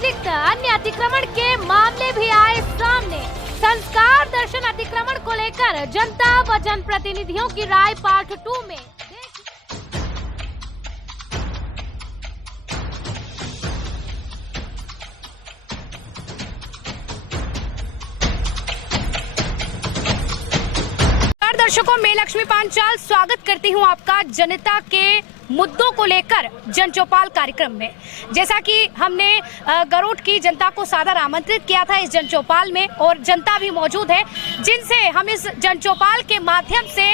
अतिरिक्त अन्य अतिक्रमण के मामले भी आए सामने। संस्कार दर्शन अतिक्रमण को लेकर जनता व जनप्रतिनिधियों की राय पार्ट 2 में। दर्शकों, मैं लक्ष्मी पांचाल स्वागत करती हूं आपका जनता के मुद्दों को लेकर जन चौपाल कार्यक्रम में। जैसा कि हमने गरुड़ की जनता को सादर आमंत्रित किया था इस जन चौपाल में, और जनता भी मौजूद है जिनसे हम इस जन चौपाल के माध्यम से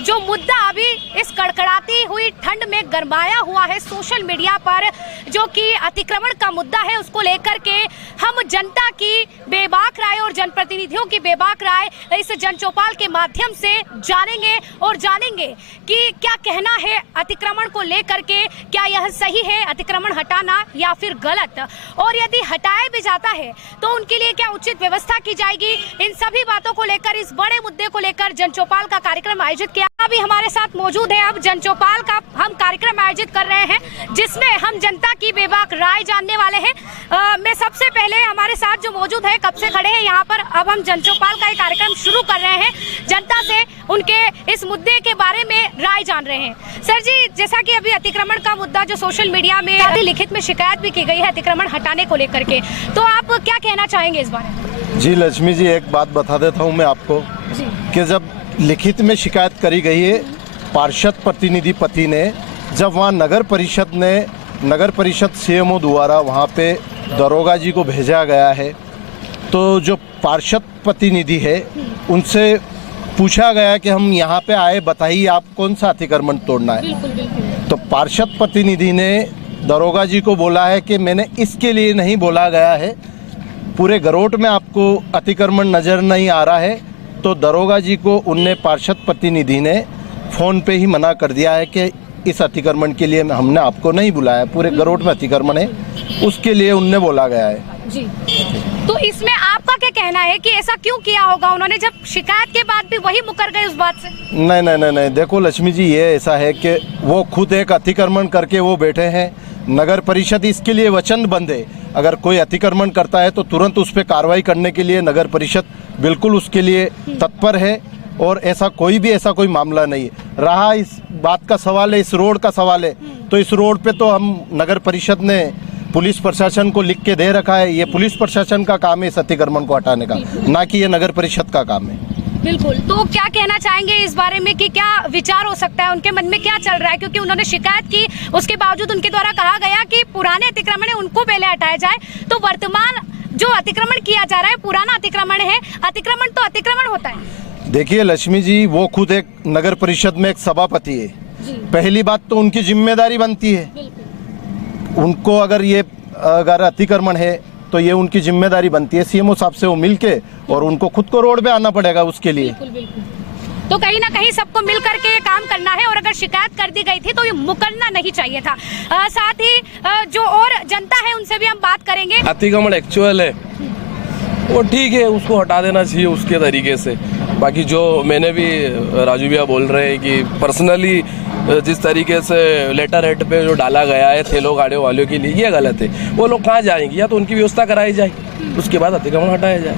जो मुद्दा अभी इस कड़कड़ाती हुई ठंड में गरमाया हुआ है सोशल मीडिया पर, जो कि अतिक्रमण का मुद्दा है, उसको लेकर के हम जनता की बेबाक राय और जनप्रतिनिधियों की बेबाक राय इस जन चौपाल के माध्यम से जानेंगे कि क्या कहना है अतिक्रमण को लेकर के। क्या यह सही है अतिक्रमण हटाना या फिर गलत, और यदि हटाया भी जाता है तो उनके लिए क्या उचित व्यवस्था की जाएगी। इन सभी बातों को लेकर, इस बड़े मुद्दे को लेकर जन चौपाल का कार्यक्रम आयोजित किया। अभी हमारे साथ मौजूद है, अब जन चौपाल का हम कार्यक्रम आयोजित कर रहे हैं जिसमें हम जनता की बेबाक राय जानने वाले हैं। मैं सबसे पहले, हमारे साथ जो मौजूद है, कब से खड़े हैं यहाँ पर, अब हम जन चौपाल का कार्यक्रम शुरू कर रहे हैं, जनता से उनके इस मुद्दे के बारे में राय जान रहे हैं। सर जी, जैसा कि अभी अतिक्रमण का मुद्दा जो सोशल मीडिया में लिखित में शिकायत भी की गई है अतिक्रमण हटाने को लेकर के, तो आप क्या कहना चाहेंगे इस बारे में? जी लक्ष्मी जी, एक बात बता देता हूँ मैं आपको कि जब लिखित में शिकायत करी गई है पार्षद प्रतिनिधि पति ने, जब वहाँ नगर परिषद सीएमओ द्वारा वहाँ पे दरोगा जी को भेजा गया है, तो जो पार्षद प्रतिनिधि है उनसे पूछा गया कि हम यहाँ पे आए, बताइए आप कौन सा अतिक्रमण तोड़ना है। बिल्कुल, बिल्कुल। तो पार्षद प्रतिनिधि ने दरोगा जी को बोला है कि मैंने इसके लिए नहीं बोला गया है, पूरे गरोट में आपको अतिक्रमण नज़र नहीं आ रहा है। तो दरोगा जी को उनने पार्षद प्रतिनिधि ने फ़ोन पे ही मना कर दिया है कि इस अतिक्रमण के लिए हमने आपको नहीं बुलाया, पूरे गरोट में अतिक्रमण है, उसके लिए उनने बोला गया है। जी, तो इसमें आपका क्या कहना है कि ऐसा क्यों किया होगा उन्होंने, जब शिकायत के बाद भी वही मुकर गए उस बात से? नहीं, देखो लक्ष्मी जी, ये ऐसा है कि वो खुद एक अतिक्रमण करके वो बैठे हैं। नगर परिषद इसके लिए वचनबद्ध है, अगर कोई अतिक्रमण करता है तो तुरंत उस पर कार्रवाई करने के लिए नगर परिषद बिल्कुल उसके लिए तत्पर है, और ऐसा कोई मामला नहीं है। रहा इस बात का सवाल है, इस रोड का सवाल है, तो इस रोड पे तो हम नगर परिषद ने पुलिस प्रशासन को लिख के दे रखा है। ये पुलिस प्रशासन का काम है इस अतिक्रमण को हटाने का, ना कि ये नगर परिषद का काम है। बिल्कुल। तो क्या कहना चाहेंगे इस बारे में कि क्या विचार हो सकता है, उनके मन में क्या चल रहा है, क्योंकि उन्होंने शिकायत की, उसके बावजूद उनके द्वारा कहा गया कि पुराने अतिक्रमण है उनको पहले हटाया जाए, तो वर्तमान जो अतिक्रमण किया जा रहा है पुराना अतिक्रमण है। अतिक्रमण तो अतिक्रमण होता है। देखिए लक्ष्मी जी, वो खुद एक नगर परिषद में एक सभापति है, पहली बात तो उनकी जिम्मेदारी बनती है, उनको अगर अतिक्रमण है तो ये उनकी जिम्मेदारी बनती है सीएमओ साहब से वो मिलके, और उनको खुद को रोड पे आना पड़ेगा उसके लिए। बिल्कुल। तो कहीं ना कहीं सबको मिल करके ये काम करना है, और अगर शिकायत कर दी गई थी तो ये मुकरना नहीं चाहिए था। साथ ही जो और जनता है उनसे भी हम बात करेंगे। अतिक्रमण एक्चुअल है वो ठीक है, उसको हटा देना चाहिए उसके तरीके से। बाकी जो मैंने भी राजू भैया बोल रहे हैं कि पर्सनली जिस तरीके से लेटर हेड पे जो डाला गया है ठेलों गाड़ियों वालों के लिए, ये गलत है। वो लोग कहाँ जाएंगे, या तो उनकी व्यवस्था कराई जाए, उसके बाद अतिक्रमण हटाया जाए।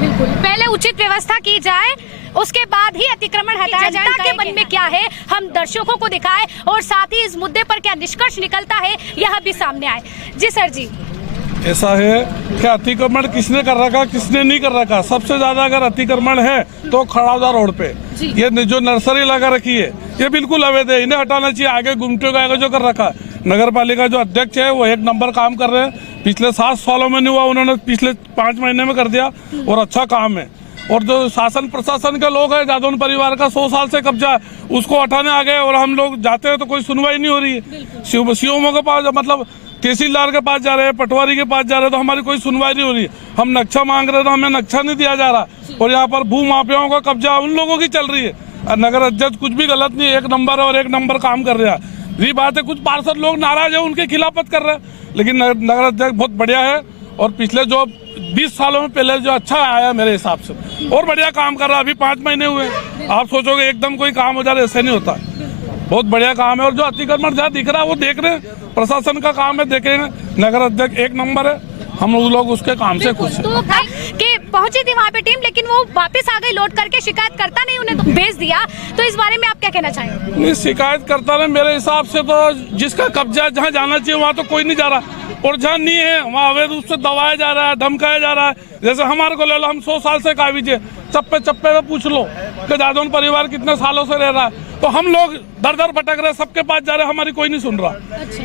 बिल्कुल, पहले उचित व्यवस्था की जाए, उसके बाद ही अतिक्रमण हटाया जाए। जनता के मन में क्या है हम दर्शकों को दिखाएं, और साथ ही इस मुद्दे पर क्या निष्कर्ष निकलता है यह भी सामने आए। जी सर जी, ऐसा है कि अतिक्रमण किसने कर रखा किसने नहीं कर रखा। सबसे ज्यादा अगर अतिक्रमण है तो खड़ावदा रोड पे ये जो नर्सरी लगा रखी है ये बिल्कुल अवैध है, इन्हें हटाना चाहिए। आगे गुमटे का जो कर रखा नगर पालिका जो अध्यक्ष है वो 1 नंबर काम कर रहे हैं, पिछले 7 सालों में नहीं हुआ, उन्होंने पिछले 5 महीने में कर दिया, और अच्छा काम है। और जो शासन प्रशासन के लोग हैं, जादौन परिवार का 100 साल से कब्जा है, उसको हटाने आ गए, और हम लोग जाते हैं तो कोई सुनवाई नहीं हो रही है। सीएमओ के पास, मतलब तहसीलदार के पास जा रहे हैं, पटवारी के पास जा रहे हैं, तो हमारी कोई सुनवाई नहीं हो रही है। हम नक्शा मांग रहे हैं तो हमें नक्शा नहीं दिया जा रहा, और यहाँ पर भू माफियाओं का कब्जा उन लोगों की चल रही है। नगर अध्यक्ष कुछ भी गलत नहीं, 1 नंबर है और 1 नंबर काम कर रहा है। ये बात है, कुछ पार्षद लोग नाराज है, उनके खिलाफत कर रहे हैं, लेकिन नगर अध्यक्ष बहुत बढ़िया है, और पिछले जो 20 सालों में पहले जो अच्छा आया मेरे हिसाब से, और बढ़िया काम कर रहा है। अभी 5 महीने हुए, आप सोचोगे एकदम कोई काम हो जाए, ऐसे नहीं होता, बहुत बढ़िया काम है। और जो अतिक्रमण जहाँ दिख रहा है वो देख रहे हैं, प्रशासन का काम है, देखेंगे। नगर अध्यक्ष 1 नंबर है, हम लोग उसके काम से खुश हैं। तो कि पहुंची थी वहाँ पे टीम, लेकिन वो वापस आ गई लौट करके, शिकायत करता नहीं उन्हें तो भेज दिया। तो इस बारे में आप क्या कहना चाहेंगे? नहीं, शिकायत करता नहीं, मेरे हिसाब से तो जिसका कब्जा जहाँ जाना चाहिए वहाँ तो कोई नहीं जा रहा, और जहाँ नहीं है वहाँ अवैध रूप से दबाया जा रहा है, धमकाया जा रहा है। जैसे हमारे को ले लो, हम 100 साल से काबिज है, चप्पे चप्पे में पूछ लो कि जादौन परिवार कितने सालों से रह रहा है, तो हम लोग दर दर भटक रहे, सबके पास जा रहे, हमारी कोई नहीं सुन रहा।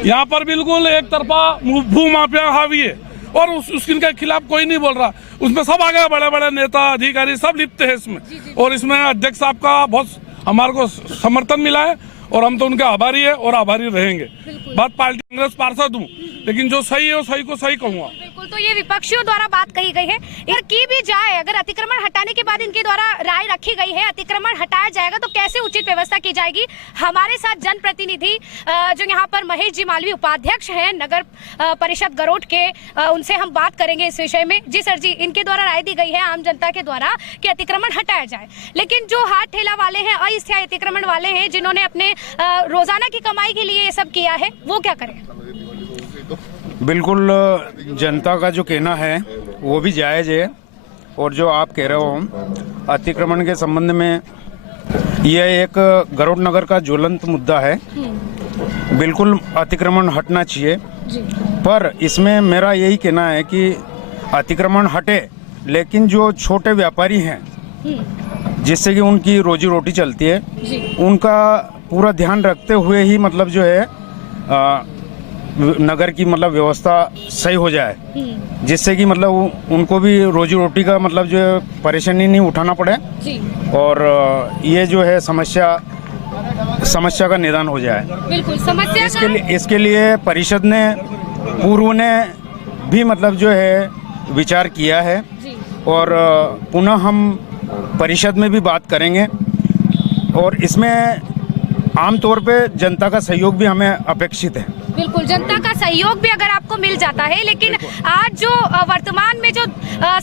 यहाँ पर बिल्कुल एक तरफा भू माफिया हावी है और उसके खिलाफ कोई नहीं बोल रहा। उसमें सब आ गए, बड़े बड़े नेता अधिकारी सब लिप्त है इसमें, और इसमें अध्यक्ष साहब का बहुत हमारे को समर्थन मिला है और हम तो उनके आभारी है और आभारी रहेंगे। बात पार्टी कांग्रेस पार्षद हूँ, लेकिन जो सही है वो सही को सही कहूँगा। बिल्कुल, तो ये विपक्षियों द्वारा बात कही गई है। अगर की भी जाए, अगर अतिक्रमण हटाने के बाद इनके द्वारा राय रखी गई है अतिक्रमण हटाया जाएगा तो कैसे उचित व्यवस्था की जाएगी? हमारे साथ जनप्रतिनिधि जो यहाँ पर महेश जी मालवी उपाध्यक्ष हैं नगर परिषद गरोठ के, उनसे हम बात करेंगे इस विषय में। जी सर जी, इनके द्वारा राय दी गई है आम जनता के द्वारा कि अतिक्रमण हटाया जाए, लेकिन जो हाथ ठेला वाले हैं, अस्थायी अतिक्रमण वाले हैं, जिन्होंने अपने रोजाना की कमाई के लिए ये सब किया है, वो क्या करें? बिल्कुल, जनता का जो कहना है वो भी जायज़ है, और जो आप कह रहे हो अतिक्रमण के संबंध में, यह एक गरोठ नगर का ज्वलंत मुद्दा है। बिल्कुल अतिक्रमण हटना चाहिए, पर इसमें मेरा यही कहना है कि अतिक्रमण हटे, लेकिन जो छोटे व्यापारी हैं जिससे कि उनकी रोजी रोटी चलती है, उनका पूरा ध्यान रखते हुए ही मतलब जो है नगर की मतलब व्यवस्था सही हो जाए, जिससे कि मतलब उनको भी रोजी रोटी का मतलब जो है परेशानी नहीं उठाना पड़े, और ये जो है समस्या का निदान हो जाए। बिल्कुल, समस्या इसके लिए परिषद ने पूर्व ने भी मतलब जो है विचार किया है, और पुनः हम परिषद में भी बात करेंगे, और इसमें आमतौर पे जनता का सहयोग भी हमें अपेक्षित है। बिल्कुल, जनता का सहयोग भी अगर आपको मिल जाता है, लेकिन आज जो वर्तमान में जो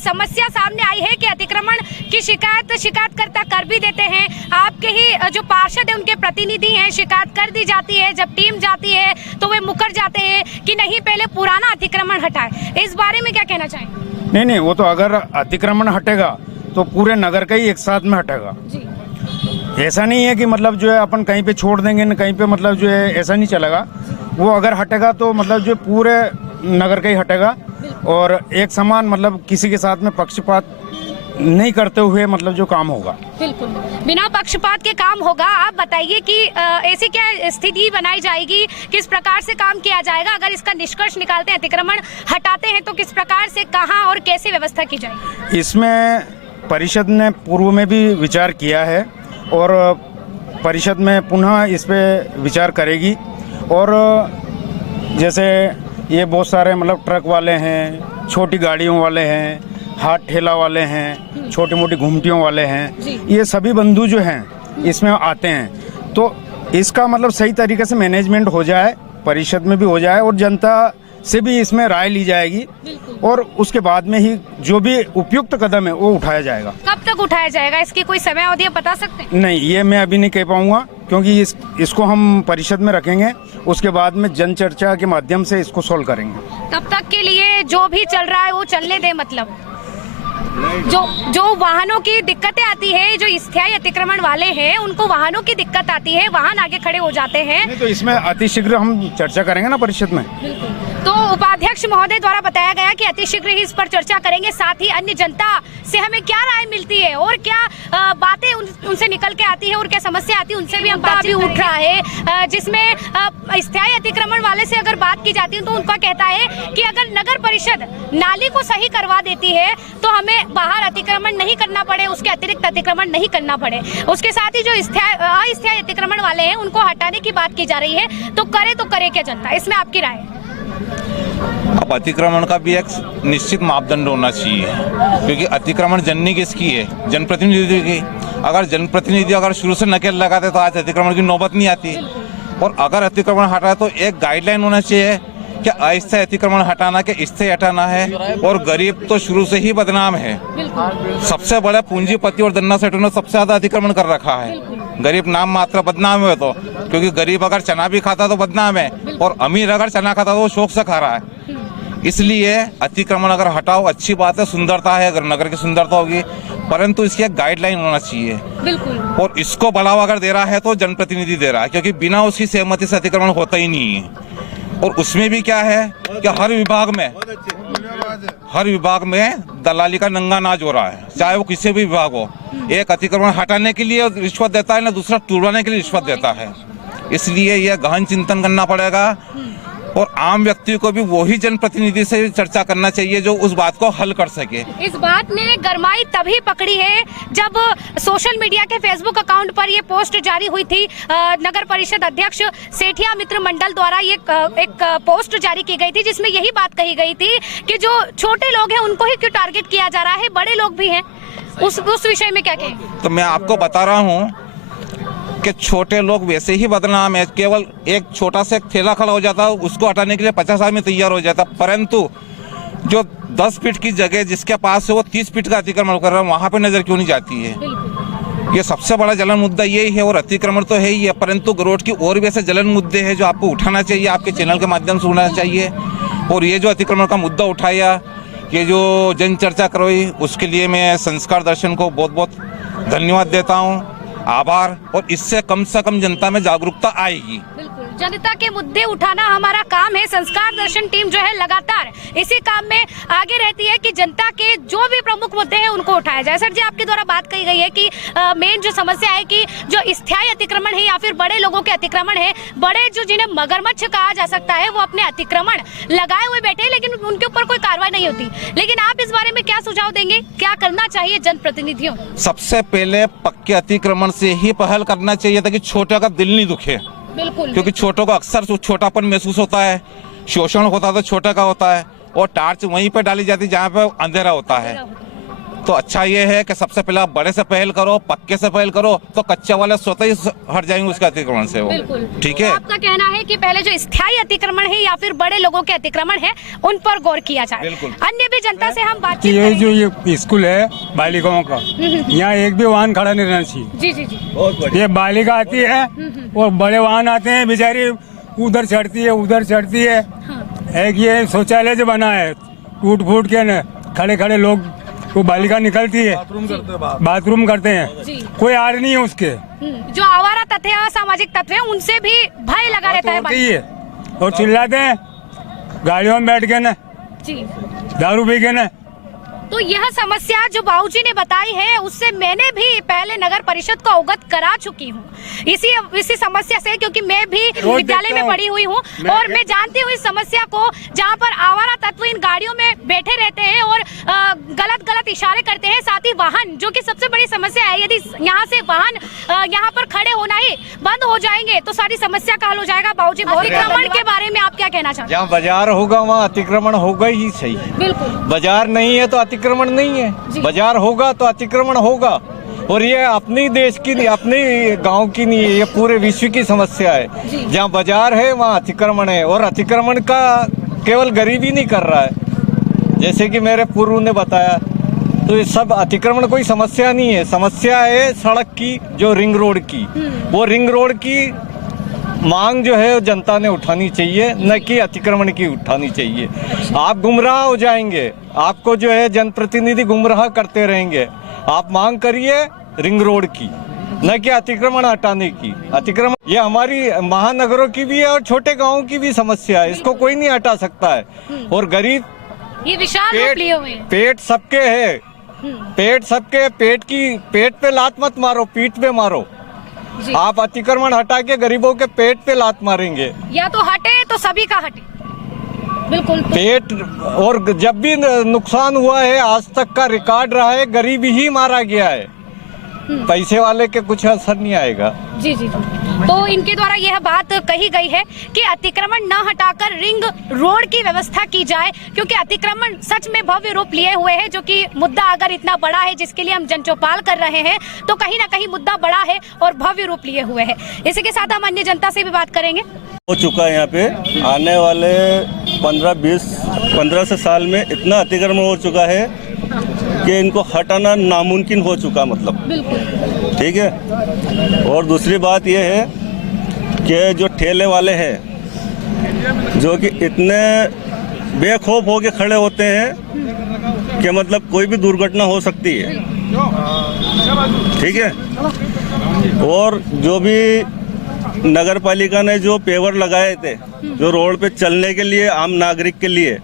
समस्या सामने आई है कि अतिक्रमण की शिकायतकर्ता कर भी देते हैं, आपके ही जो पार्षद है उनके प्रतिनिधि हैं, शिकायत कर दी जाती है, जब टीम जाती है तो वे मुकर जाते हैं कि नहीं पहले पुराना अतिक्रमण हटाए। इस बारे में क्या कहना चाहेंगे? नहीं, वो तो अगर अतिक्रमण हटेगा तो पूरे नगर का ही एक साथ में हटेगा। ऐसा नहीं है कि मतलब जो है अपन कहीं पे छोड़ देंगे न कहीं पे, मतलब जो है ऐसा नहीं चलेगा। वो अगर हटेगा तो मतलब जो पूरे नगर का ही हटेगा, और एक समान मतलब किसी के साथ में पक्षपात नहीं करते हुए मतलब जो काम होगा। बिल्कुल, बिना पक्षपात के काम होगा। आप बताइए कि ऐसी क्या स्थिति बनाई जाएगी, किस प्रकार से काम किया जाएगा? अगर इसका निष्कर्ष निकालते हैं, अतिक्रमण हटाते हैं, तो किस प्रकार से, कहाँ और कैसे व्यवस्था की जाएगी? इसमें परिषद ने पूर्व में भी विचार किया है, और परिषद में पुनः इस पे विचार करेगी। और जैसे ये बहुत सारे मतलब ट्रक वाले हैं, छोटी गाड़ियों वाले हैं, हाथ ठेला वाले हैं, छोटी मोटी घुमटियों वाले हैं, ये सभी बंधु जो हैं इसमें आते हैं, तो इसका मतलब सही तरीके से मैनेजमेंट हो जाए, परिषद में भी हो जाए, और जनता से भी इसमें राय ली जाएगी, और उसके बाद में ही जो भी उपयुक्त कदम है वो उठाया जाएगा। कब तक उठाया जाएगा, इसकी कोई समय अवधि बता सकते हैं? नहीं, ये मैं अभी नहीं कह पाऊंगा, क्योंकि इसको हम परिषद में रखेंगे, उसके बाद में जन चर्चा के माध्यम से इसको सोल्व करेंगे। तब तक के लिए जो भी चल रहा है वो चलने दे, मतलब जो वाहनों की दिक्कतें आती है, जो स्थायी अतिक्रमण वाले हैं उनको वाहनों की दिक्कत आती है, वाहन आगे खड़े हो जाते हैं। नहीं, तो इसमें अतिशीघ्र हम चर्चा करेंगे ना परिषद में। तो उपाध्यक्ष महोदय द्वारा बताया गया कि अतिशीघ्र ही इस पर चर्चा करेंगे, साथ ही अन्य जनता से हमें क्या राय मिलती है और क्या बातें उनसे निकल के आती है और क्या समस्या आती है, उनसे भी हम बात भी उठ रहा है, जिसमें स्थायी अतिक्रमण वाले से अगर बात की जाती है तो उनका कहता है कि अगर नगर परिषद नाली को सही करवा देती है तो हमें बाहर अतिक्रमण नहीं करना पड़े, उसके अतिरिक्त अतिक्रमण नहीं करना पड़े। उसके साथ ही जो अस्थायी अतिक्रमण वाले हैं उनको हटाने की बात की जा रही है, तो करे क्या जनता, इसमें आपकी राय है? अब अतिक्रमण का भी एक निश्चित मापदंड होना चाहिए, क्योंकि अतिक्रमण जननी किसकी है? जनप्रतिनिधि की। अगर जनप्रतिनिधि अगर शुरू से नकेल लगाते तो आज अतिक्रमण की नौबत नहीं आती। और अगर अतिक्रमण हटाए तो एक गाइडलाइन होना चाहिए कि अस्थायी अतिक्रमण हटाना के स्थायी हटाना है। और गरीब तो शुरू से ही बदनाम है, सबसे बड़ा पूंजीपति और धन्ना सेठों ने सबसे ज्यादा अतिक्रमण कर रखा है। गरीब नाम मात्र बदनाम है, तो क्योंकि गरीब अगर चना भी खाता तो बदनाम है, और अमीर अगर चना खाता तो वो शौक से खा रहा है। इसलिए अतिक्रमण अगर हटाओ अच्छी बात है, सुंदरता है, अगर नगर की सुंदरता होगी, परंतु इसकी एक गाइडलाइन होना चाहिए। बिल्कुल। और इसको बढ़ावा अगर दे रहा है तो जनप्रतिनिधि दे रहा है, क्योंकि बिना उसकी सहमति से अतिक्रमण होता ही नहीं है। और उसमें भी क्या है कि हर विभाग में दलाली का नंगा नाच हो रहा है, चाहे वो किसी भी विभाग हो। एक अतिक्रमण हटाने के लिए रिश्वत देता है ना, दूसरा टुरवाने के लिए रिश्वत देता है। इसलिए यह गहन चिंतन करना पड़ेगा और आम व्यक्ति को भी वही जनप्रतिनिधि से चर्चा करना चाहिए जो उस बात को हल कर सके। इस बात ने गरमाई तभी पकड़ी है जब सोशल मीडिया के फेसबुक अकाउंट पर ये पोस्ट जारी हुई थी। नगर परिषद अध्यक्ष सेठिया मित्र मंडल द्वारा ये एक पोस्ट जारी की गई थी, जिसमें यही बात कही गई थी कि जो छोटे लोग हैं उनको ही क्यों टारगेट किया जा रहा है, बड़े लोग भी हैं। उस विषय में क्या कहें? तो मैं आपको बता रहा हूँ कि छोटे लोग वैसे ही बदनाम है। केवल एक छोटा सा एक ठेला खड़ा हो जाता है, उसको हटाने के लिए 50 आदमी तैयार हो जाता, परंतु जो 10 फीट की जगह जिसके पास है वो 30 फीट का अतिक्रमण कर रहा है, वहां पे नजर क्यों नहीं जाती है? ये सबसे बड़ा जलन मुद्दा यही है। और अतिक्रमण तो है ही है, परंतु गरोठ की और भी ऐसे जलन मुद्दे हैं जो आपको उठाना चाहिए, आपके चैनल के माध्यम से उठाना चाहिए। और ये जो अतिक्रमण का मुद्दा उठाया, ये जो जन चर्चा करवाई, उसके लिए मैं संस्कार दर्शन को बहुत बहुत धन्यवाद देता हूँ, आभार। और इससे कम से कम जनता में जागरूकता आएगी। बिल्कुल, जनता के मुद्दे उठाना हमारा काम है। संस्कार दर्शन टीम जो है लगातार इसी काम में आगे रहती है कि जनता के जो भी प्रमुख मुद्दे हैं उनको उठाया जाए। सर जी, आपके द्वारा बात कही गई है कि मेन जो समस्या है कि जो स्थायी अतिक्रमण है या फिर बड़े लोगों के अतिक्रमण है, बड़े जो जिन्हें मगरमच्छ कहा जा सकता है, वो अपने अतिक्रमण लगाए हुए बैठे, लेकिन उनके ऊपर कोई कार्रवाई नहीं होती। लेकिन आप इस बारे में क्या सुझाव देंगे, क्या करना चाहिए जनप्रतिनिधियों? सबसे पहले पक्के अतिक्रमण से ही पहल करना चाहिए ताकि छोटे का दिल नहीं दुखे। बिल्कुल, क्योंकि छोटों को अक्सर छोटापन महसूस होता है, शोषण होता है तो छोटे का होता है, और टार्च वहीं पे डाली जाती है जहाँ पे अंधेरा होता है। तो अच्छा ये है कि सबसे पहले आप बड़े से पहल करो, पक्के से पहल करो, तो कच्चे वाले स्वतः ही हट जाएंगे उसके अतिक्रमण से। वो ठीक है। तो आपका कहना है कि पहले जो स्थायी अतिक्रमण है या फिर बड़े लोगों के अतिक्रमण है, उन पर गौर किया जाए। अन्य भी जनता से हम बातचीत ये जो ये स्कूल है बालिकाओं का, यहाँ एक भी वाहन खड़ा नहीं रहना चाहिए। जी जी जी। ये बालिका आती है और बड़े वाहन आते हैं, बेचारी उधर चढ़ती है उधर चढ़ती है। एक ये शौचालय जो बना है टूट फूट के न, खड़े खड़े लोग, वो बालिका निकलती है, बाथरूम करते हैं, कोई आड़ नहीं है उसके। जो आवारा तत्व है, असामाजिक तत्व है, उनसे भी भय लगा रहता है। और चिल्लाते हैं गाड़ियों में बैठ के न, दारू पी के न। तो यह समस्या जो बाबूजी ने बताई है, उससे मैंने भी पहले नगर परिषद को अवगत करा चुकी हूँ इसी समस्या से, क्योंकि मैं भी विद्यालय में पढ़ी हुई हूँ और मैं जानती हूँ इस समस्या को, जहाँ पर आवारा तत्व इन गाड़ियों में बैठे रहते हैं और गलत इशारे करते हैं। साथ ही वाहन, जो कि सबसे बड़ी समस्या है, यदि यहाँ से वाहन यहाँ पर खड़े होना ही बंद हो जाएंगे तो सारी समस्या का हल हो जाएगा। बाबूजी, अतिक्रमण के बारे में आप क्या कहना चाहते हैं? जहाँ बाजार होगा वहाँ अतिक्रमण होगा ही सही। बिल्कुल, बाजार नहीं है तो अतिक्रमण नहीं है, बाजार होगा तो अतिक्रमण होगा। और ये अपनी देश की नहीं, अपने गांव की नहीं है, ये पूरे विश्व की समस्या है। जहाँ बाजार है वहाँ अतिक्रमण है, और अतिक्रमण का केवल गरीब ही नहीं कर रहा है, जैसे कि मेरे पूर्व ने बताया। तो ये सब अतिक्रमण कोई समस्या नहीं है, समस्या है सड़क की, जो रिंग रोड की। वो रिंग रोड की मांग जो है जनता ने उठानी चाहिए, न कि अतिक्रमण की उठानी चाहिए। आप गुमराह हो जाएंगे, आपको जो है जनप्रतिनिधि गुमराह करते रहेंगे। आप मांग करिए रिंग रोड की, न कि अतिक्रमण हटाने की। अतिक्रमण ये हमारी महानगरों की भी है और छोटे गांवों की भी समस्या है, इसको कोई नहीं हटा सकता है। और गरीब, ये विशाल रूप लिए हुए हैं। पेट सबके है, पेट सबके, पेट पे लात मत मारो, पीठ पे मारो। आप अतिक्रमण हटा के गरीबों के पेट पे लात मारेंगे, या तो हटे तो सभी का हटे। बिल्कुल, पेट। और जब भी नुकसान हुआ है, आज तक का रिकॉर्ड रहा है, गरीब ही मारा गया है, पैसे वाले के कुछ असर नहीं आएगा। जी जी। तो इनके द्वारा यह बात कही गई है कि अतिक्रमण न हटाकर रिंग रोड की व्यवस्था की जाए, क्योंकि अतिक्रमण सच में भव्य रूप लिए हुए है। जो कि मुद्दा अगर इतना बड़ा है जिसके लिए हम जनचौपाल कर रहे हैं, तो कहीं ना कहीं मुद्दा बड़ा है और भव्य रूप लिए हुए है। इसी के साथ हम अन्य जनता से भी बात करेंगे। हो चुका है यहाँ पे आने वाले 15 से साल में इतना अतिक्रमण हो चुका है कि इनको हटाना नामुमकिन हो चुका, मतलब। बिल्कुल, ठीक है। और दूसरी बात यह है कि जो ठेले वाले हैं, जो कि इतने बेखौफ होके खड़े होते हैं कि मतलब कोई भी दुर्घटना हो सकती है, ठीक है। और जो भी नगर पालिका ने जो पेवर लगाए थे जो रोड पे चलने के लिए आम नागरिक के लिए,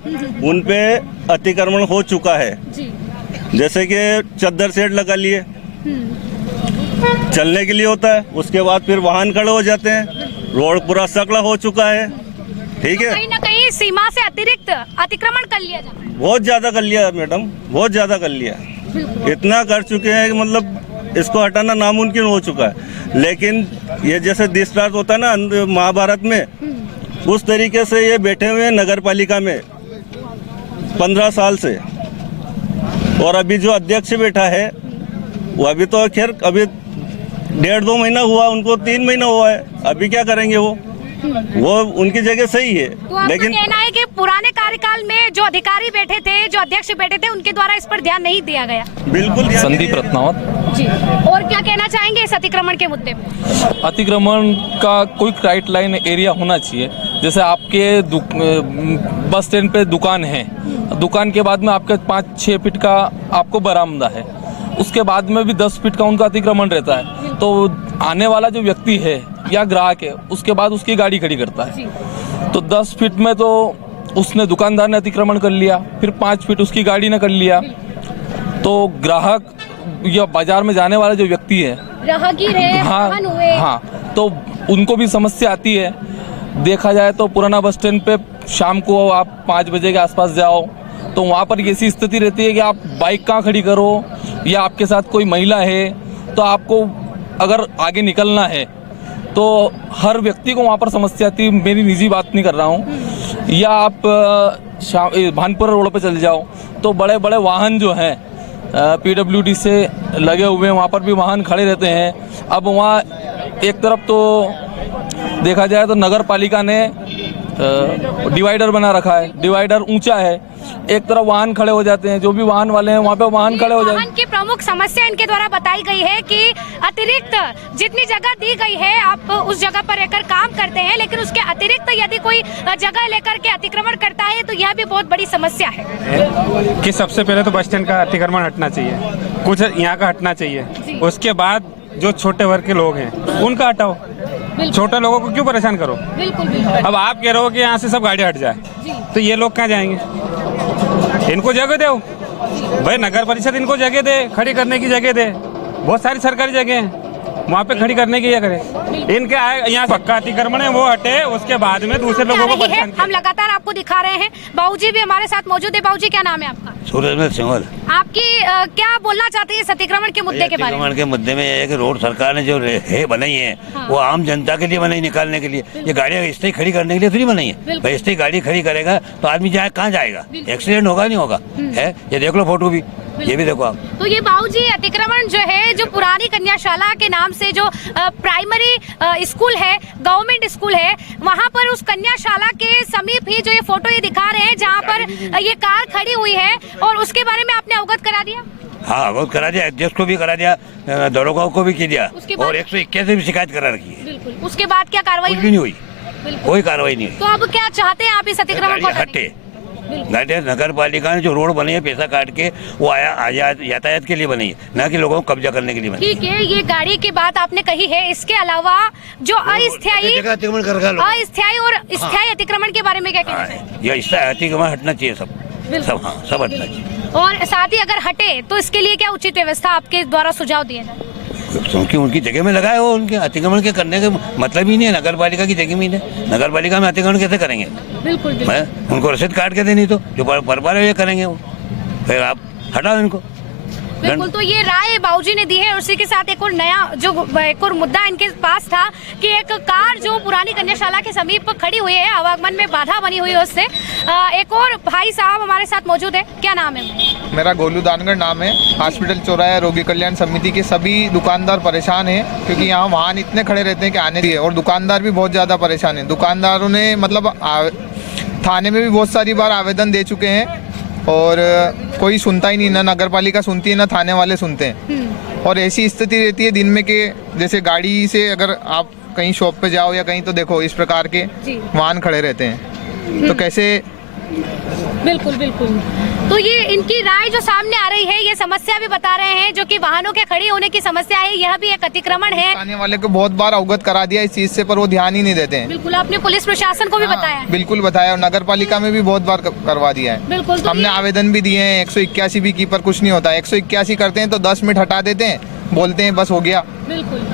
उन पे अतिक्रमण हो चुका है। जैसे कि चद्दर सेट लगा लिए, चलने के लिए होता है, उसके बाद फिर वाहन खड़े हो जाते हैं, रोड पूरा सकड़ा हो चुका है, ठीक है। कहीं ना कहीं सीमा से अतिरिक्त अतिक्रमण कर लिया जाता है। बहुत ज्यादा कर लिया मैडम, बहुत ज्यादा कर लिया, इतना कर चुके हैं कि मतलब इसको हटाना नामुमकिन हो चुका है। लेकिन ये जैसे डिस्चार्ज होता है ना महाभारत में, उस तरीके से ये बैठे हुए हैं नगर पालिका में 15 साल से। और अभी जो अध्यक्ष बैठा है वो अभी तो खैर अभी 1.5-2 महीना हुआ, उनको 3 महीना हुआ है, अभी क्या करेंगे वो उनकी जगह सही है। तो आपका लेकिन कहना है कि पुराने कार्यकाल में जो अधिकारी बैठे थे, जो अध्यक्ष बैठे थे, उनके द्वारा इस पर ध्यान नहीं दिया गया। बिल्कुल ध्यान नहीं संदीप दिया। रत्नावत। जी, और क्या कहना चाहेंगे इस अतिक्रमण के मुद्दे पे? अतिक्रमण का कोई क्राइट लाइन एरिया होना चाहिए। जैसे आपके बस स्टैंड पे दुकान है, दुकान के बाद में आपके 5-6 फीट का आपको बरामदा है, उसके बाद में भी 10 फीट का उनका अतिक्रमण रहता है। तो आने वाला जो व्यक्ति है या ग्राहक है, उसके बाद उसकी गाड़ी खड़ी करता है, तो 10 फीट में तो उसने दुकानदार ने अतिक्रमण कर लिया, फिर 5 फीट उसकी गाड़ी ने कर लिया, तो ग्राहक या बाजार में जाने वाला जो व्यक्ति है, राहगीर है, वाहन हुए, हाँ, तो उनको भी समस्या आती है। देखा जाए तो पुराना बस स्टैंड पे शाम को आप 5 बजे के आसपास जाओ तो वहाँ पर ऐसी स्थिति रहती है कि आप बाइक कहाँ खड़ी करो, या आपके साथ कोई महिला है तो आपको अगर आगे निकलना है तो हर व्यक्ति को वहाँ पर समस्या आती है। मेरी निजी बात नहीं कर रहा हूँ। या आप भानपुरा रोड पे चले जाओ तो बड़े बड़े वाहन जो हैं PWD से लगे हुए हैं, वहाँ पर भी वाहन खड़े रहते हैं। अब वहाँ एक तरफ तो देखा जाए तो नगर पालिका ने डिवाइडर बना रखा है, डिवाइडर ऊंचा है, एक तरफ वाहन खड़े हो जाते हैं, जो भी वाहन वाले हैं वहाँ पे वाहन खड़े हो जाते हैं। वाहन की प्रमुख समस्या इनके द्वारा बताई गई है कि अतिरिक्त जितनी जगह दी गई है आप उस जगह पर रहकर काम करते हैं, लेकिन उसके अतिरिक्त यदि कोई जगह लेकर के अतिक्रमण करता है तो यह भी बहुत बड़ी समस्या है। कि सबसे पहले तो बस स्टैंड का अतिक्रमण हटना चाहिए, कुछ यहाँ का हटना चाहिए, उसके बाद जो छोटे वर्ग के लोग हैं उनका हटाओ, छोटे लोगों को क्यों परेशान करो। बिल्कुल बिल्कुल। अब आप कह रहे हो कि यहाँ से सब गाड़ी हट जाए, तो ये लोग कहाँ जाएंगे? इनको जगह दो भाई, नगर परिषद इनको जगह दे, खड़ी करने की जगह दे, बहुत सारी सरकारी जगह हैं वहाँ पे खड़ी करने की क्या करे। इनके यहाँ पक्का अतिक्रमण है वो हटे, उसके बाद में दूसरे लोगों को परेशान हम लगातार आपको दिखा रहे हैं। बाबूजी भी हमारे साथ मौजूद है। बाबूजी क्या नाम है आपका? सूरज सिंघल। आपकी क्या बोलना चाहते हैं इस अतिक्रमण के मुद्दे के बारे में? अतिक्रमण के मुद्दे में यह है कि रोड सरकार ने जो है बनाई है वो आम जनता के लिए बनाई, निकालने के लिए। ये गाड़ियाँ इस तरह खड़ी करने के लिए थोड़ी बनाई है भाई। इस तरह गाड़ी खड़ी करेगा तो आदमी जाए कहाँ जाएगा, एक्सीडेंट होगा नहीं होगा है। ये देख लो फोटो भी, ये भी देखो आप। तो ये बाबूजी अतिक्रमण जो है, जो पुरानी कन्याशाला के नाम से जो प्राइमरी स्कूल है, गवर्नमेंट स्कूल है, वहाँ पर उस कन्याशाला के समीप ही जो ये फोटो ये दिखा रहे हैं जहाँ पर ये कार खड़ी हुई है, और उसके बारे में आपने अवगत करा दिया? हाँ, अवगत करा दिया, अध्यक्ष को भी करा दिया, दरोगा को भी किया, और 121 भी शिकायत करा रखी है। बिल्कुल। उसके बाद क्या कार्रवाई? कुछ भी नहीं हुई, कोई कार्रवाई नहीं हुई। तो अब क्या चाहते हैं आप इस अतिक्रमण को हटे? नगर पालिका ने जो रोड बनाई है पैसा काट के, वो यातायात के लिए बनी है, न कि लोगों को कब्जा करने के लिए बनी। ठीक है, ये गाड़ी की बात आपने कही है। इसके अलावा जो अस्थायी अतिक्रमण कर रखा है, अस्थायी और स्थायी अतिक्रमण के बारे में क्या कहना है? ये अतिक्रमण हटना चाहिए सब, सब हटना चाहिए। और साथ ही अगर हटे तो इसके लिए क्या उचित व्यवस्था आपके द्वारा सुझाव दिए जाए? क्योंकि उनकी जगह में लगाए हो, उनके अतिक्रमण के करने का मतलब ही नहीं है। नगर पालिका की जगह में है, नगर पालिका में अतिक्रमण कैसे करेंगे? बिल्कुल। उनको रसीद काट के देनी, तो जो बर्बाद है ये करेंगे वो, फिर आप हटाओ इनको। बिल्कुल। तो ये राय बाबूजी ने दी है। उसी के साथ एक और नया जो एक और मुद्दा इनके पास था कि एक कार जो पुरानी कन्याशाला के समीप खड़ी हुई है, आवागमन में बाधा बनी हुई है उससे। एक और भाई साहब हमारे साथ मौजूद है। क्या नाम है? मेरा गोलू दानगढ़ नाम है। हॉस्पिटल चौराहा रोगी कल्याण समिति के सभी दुकानदार परेशान हैं क्योंकि यहाँ वाहन इतने खड़े रहते हैं कि आने दिए, और दुकानदार भी बहुत ज़्यादा परेशान हैं। दुकानदारों ने मतलब थाने में भी बहुत सारी बार आवेदन दे चुके हैं और कोई सुनता ही नहीं, ना नगर पालिका सुनती है ना थाने वाले सुनते हैं। और ऐसी स्थिति रहती है दिन में कि जैसे गाड़ी से अगर आप कहीं शॉप पे जाओ या कहीं, तो देखो इस प्रकार के वाहन खड़े रहते हैं। तो कैसे बिल्कुल बिल्कुल। तो ये इनकी राय जो सामने आ रही है, ये समस्या भी बता रहे हैं, जो कि वाहनों के खड़ी होने की समस्या है, यह भी एक अतिक्रमण है। आने वाले को बहुत बार अवगत करा दिया इस चीज से, पर वो ध्यान ही नहीं देते हैं। बिल्कुल, आपने पुलिस प्रशासन को भी बताया है। बिल्कुल बताया, और नगर पालिका में भी बहुत बार करवा दिया है। बिल्कुल, तो हमने ये- आवेदन भी दिए हैं, 181 भी की, पर कुछ नहीं होता। 181 करते हैं तो 10 मिनट हटा देते हैं, बोलते हैं बस हो गया। बिल्कुल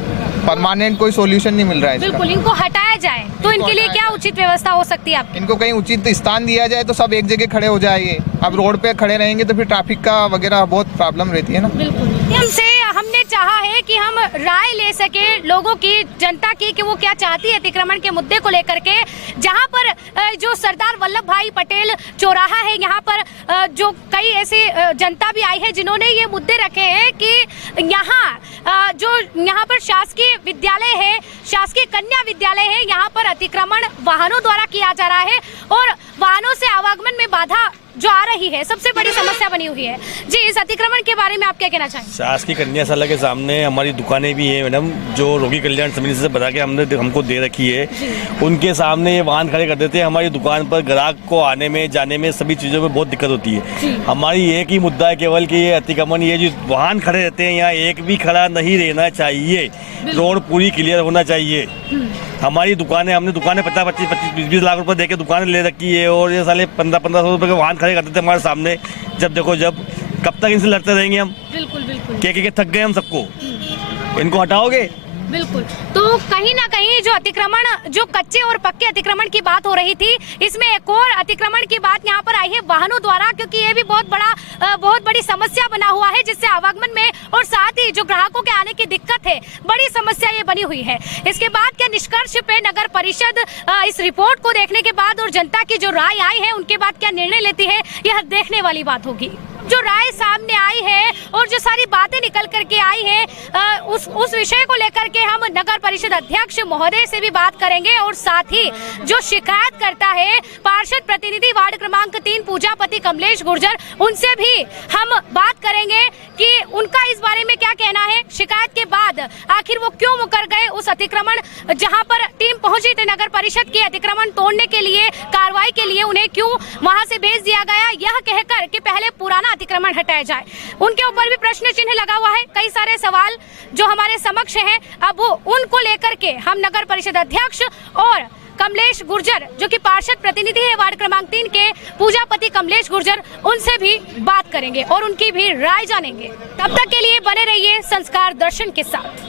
परमानेंट कोई सोल्यूशन नहीं मिल रहा है इसका। बिल्कुल, इनको हटाया जाए तो इनके लिए क्या उचित व्यवस्था हो सकती है आपकी? इनको कहीं उचित स्थान दिया जाए तो सब एक जगह खड़े हो जाएंगे। अब रोड पे खड़े रहेंगे तो फिर ट्रैफिक का वगैरह बहुत प्रॉब्लम रहती है ना। बिल्कुल, हमसे हमने चाहा है कि हम राय ले सके लोगों की, जनता की, कि वो क्या चाहती है अतिक्रमण के मुद्दे को लेकर के। जहां पर जो सरदार वल्लभ भाई पटेल चौराहा है, यहाँ पर जो कई ऐसी जनता भी आई है जिन्होंने ये मुद्दे रखे हैं कि यहाँ पर शासकीय विद्यालय है, शासकीय कन्या विद्यालय है, यहाँ पर अतिक्रमण वाहनों द्वारा किया जा रहा है और वाहनों से आवागमन में बाधा जो आ रही है सबसे बड़ी समस्या बनी हुई है। जी, इस अतिक्रमण के बारे में आप क्या कहना चाहेंगे? शासकीय कन्याशाला के सामने हमारी दुकानें भी हैं मैडम, जो रोगी कल्याण समिति से बता के हमको दे रखी है। उनके सामने ये वाहन खड़े कर देते हैं। हमारी दुकान पर ग्राहक को आने में जाने में सभी चीज़ों में बहुत दिक्कत होती है। हमारी एक ही मुद्दा है केवल कि ये अतिक्रमण, ये जो वाहन खड़े रहते हैं यहाँ एक भी खड़ा नहीं रहना चाहिए, रोड पूरी क्लियर होना चाहिए। हमारी दुकानें, हमने दुकानें 50-20 लाख रुपए देके दुकानें ले रखी है और ये साले 1500 रुपए के वाहन खड़े करते थे हमारे सामने। जब कब तक इनसे लड़ते रहेंगे हम? बिल्कुल बिल्कुल, के थक गए हम सबको। इनको हटाओगे? बिल्कुल। तो कहीं ना कहीं जो अतिक्रमण, जो कच्चे और पक्के अतिक्रमण की बात हो रही थी, इसमें एक और अतिक्रमण की बात यहाँ पर आई है वाहनों द्वारा, क्योंकि ये भी बहुत बड़ी समस्या बना हुआ है, जिससे आवागमन में और साथ ही जो ग्राहकों के आने की दिक्कत है, बड़ी समस्या ये बनी हुई है। इसके बाद क्या निष्कर्ष पे नगर परिषद इस रिपोर्ट को देखने के बाद और जनता की जो राय आई है उनके बाद क्या निर्णय लेती है, यह देखने वाली बात होगी। जो राय सामने आई है और जो सारी बातें निकल करके आई है, उस विषय को लेकर के हम नगर परिषद अध्यक्ष महोदय से भी बात करेंगे और साथ ही जो शिकायत करता है पार्षद प्रतिनिधि वार्ड क्रमांक 3 पूजापति कमलेश गुर्जर, उनसे भी हम बात करेंगे कि उनका इस बारे में क्या कहना है। शिकायत के बाद आखिर वो क्यों मुकर गए उस अतिक्रमण, जहां पर टीम पहुंची थी नगर परिषद की अतिक्रमण तोड़ने के लिए, कार्रवाई के लिए, उन्हें क्यों वहां से भेज दिया गया, यह कहकर कि पहले पुराना अतिक्रमण हटाया जाए। उनके ऊपर भी प्रश्न चिन्ह लगा हुआ है। कई सारे सवाल जो हमारे समक्ष हैं, अब वो उनको लेकर के हम नगर परिषद अध्यक्ष और कमलेश गुर्जर, जो कि पार्षद प्रतिनिधि है वार्ड क्रमांक 3 के, पूजापति कमलेश गुर्जर, उनसे भी बात करेंगे और उनकी भी राय जानेंगे। तब तक के लिए बने रहिए संस्कार दर्शन के साथ।